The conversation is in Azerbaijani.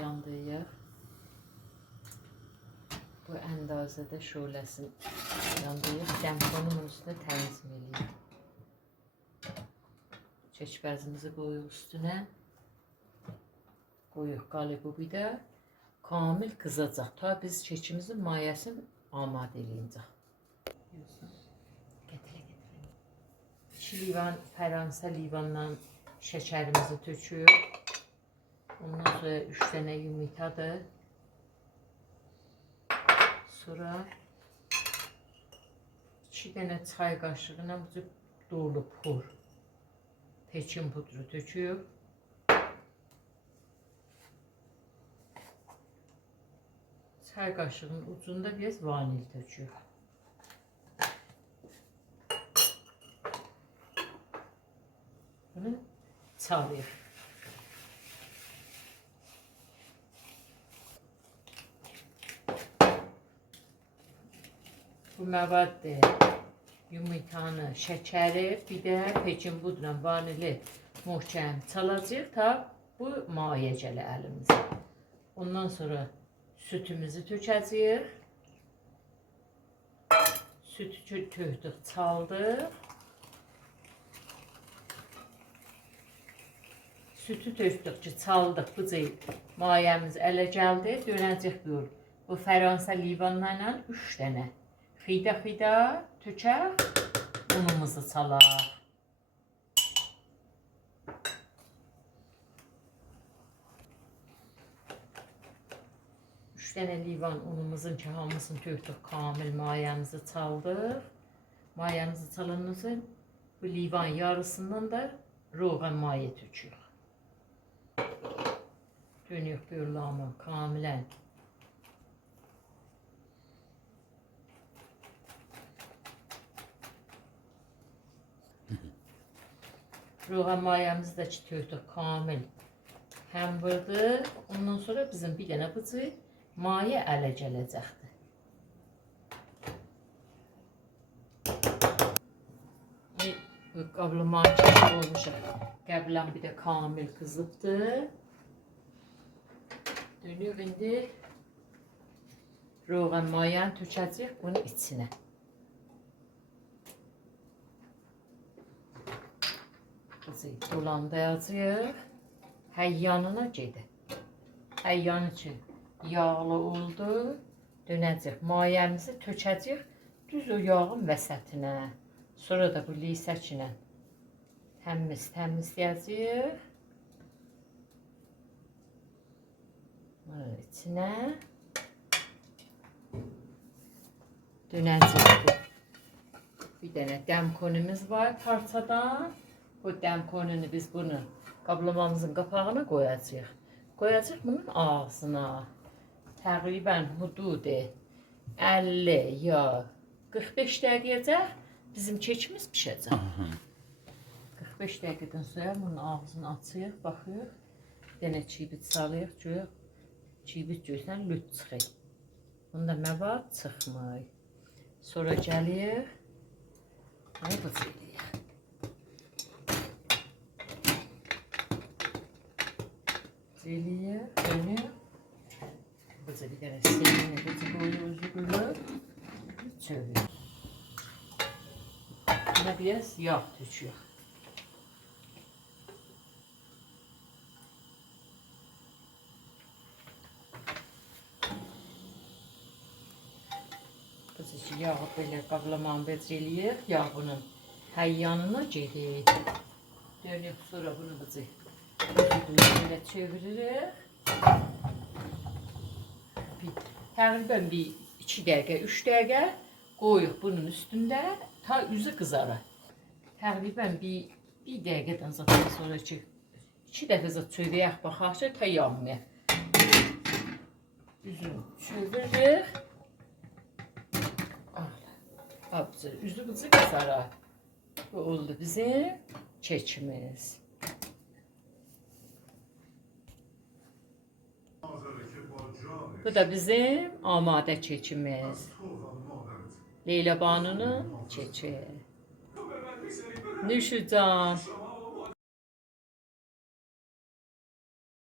yandırıyıq. Bu əndazədə şöləsini yandırıyıq. Dəmkonun üstünə tənzim edəyik. Çeşbəzimizi qoyuq üstünə. Qoyuq qalibi bir də. Kamil qızacaq. Ta biz keçimizin mayəsini amadə eləyincək. Livan, Fransa livandan şəkərimizi töküyor. Ondan sonra 3 dənə yumurtadır. Sonra 2 dənə çay qaşığına dolu pul, pekin pudru töküyor. Çay qaşığının ucunda biraz vanil töküyor. Bunu çalıyıq. Bu məvaddır. Yumurtanı, şəkəri, bir də pekin pudra, vanili möhkəm çalacaq ta bu maye gələ əlimizə. Ondan sonra sütümüzü tökəcəyik. Sütü tökdük, çaldıq. Sütü tökdükcə çaldıq, bu mayəmiz ələ gəldi, dönəcək bu. Bu Fransa livanlarla 3 dənə. Xida tökək, unumuzu çalaq. 3 dənə livan unumuzun ki, hamısını tökdük, kamil mayəmizi çaldıq. Mayəmizi çalandan sonra bu livan yarısından da roğan maye töküyoruz. Dönüyor böyle ama kamilen. Roğan mayemizi de tökdük kamil. Hem vurdu. Ondan sonra bizim bir dənə bıcı maye ələ gələcəkdir. Qablama çeşit olmuşam. Qəbləm bir də kamil qızıbdır. Dönüyor indi. Roğan mayanı tökəcək bunun içinə. Qızı dolandayacaq. Həyyanına gedir. Həyyan için yağlı oldu. Dönəcək. Mayəmizi tökəcək düz o yağın vəsətinə. Sonra da bu lisəklə təmizləyəcək. İçinə dönəcək. Bir dənə dəmkonumuz var parçadan. Bu dəmkonunu biz bunu qablamamızın qapağına qoyacağıq. Qoyacaq bunun ağzına. Təqribən hududu 50 ya 45 dəqiqəcə bizim keçimiz pişəcək. 45 dəqiqədən sonra bunun ağzını açıyıq, baxıyıq. Bir dənə çibit salıyıq, görək. Çibit görsən lüt çıxır. Bunda məvad çıxmır. Sonra gəliyik. Bunu bıcılıyıq. Bıcılıyıq, dönüyor. Bıcı bir dənə seninlə bıcı qoyuyor, özü qoyuyor. Çövür. Buna biraz yağ töküyor. Yağı belə qablamanı becəliyik. Yağ bunun həyyanına gedir. Dönüb sonra bunu belə çeviririk. Təqribən bir 2 dəqiqə, 3 dəqiqə qoyuq bunun üstündə ta üzü qızara. Təqribən bir dəqiqədən zaten sonra ki 2 dəfə zat çövəyək baxaq ki ta yanmaya. Üzünü çövürük. Üzü bıcı kızara. Bu oldu bizim keçimiz. Bu da bizim amadə keçimiz. Leyla Banu'nun keçi. Nüşücan.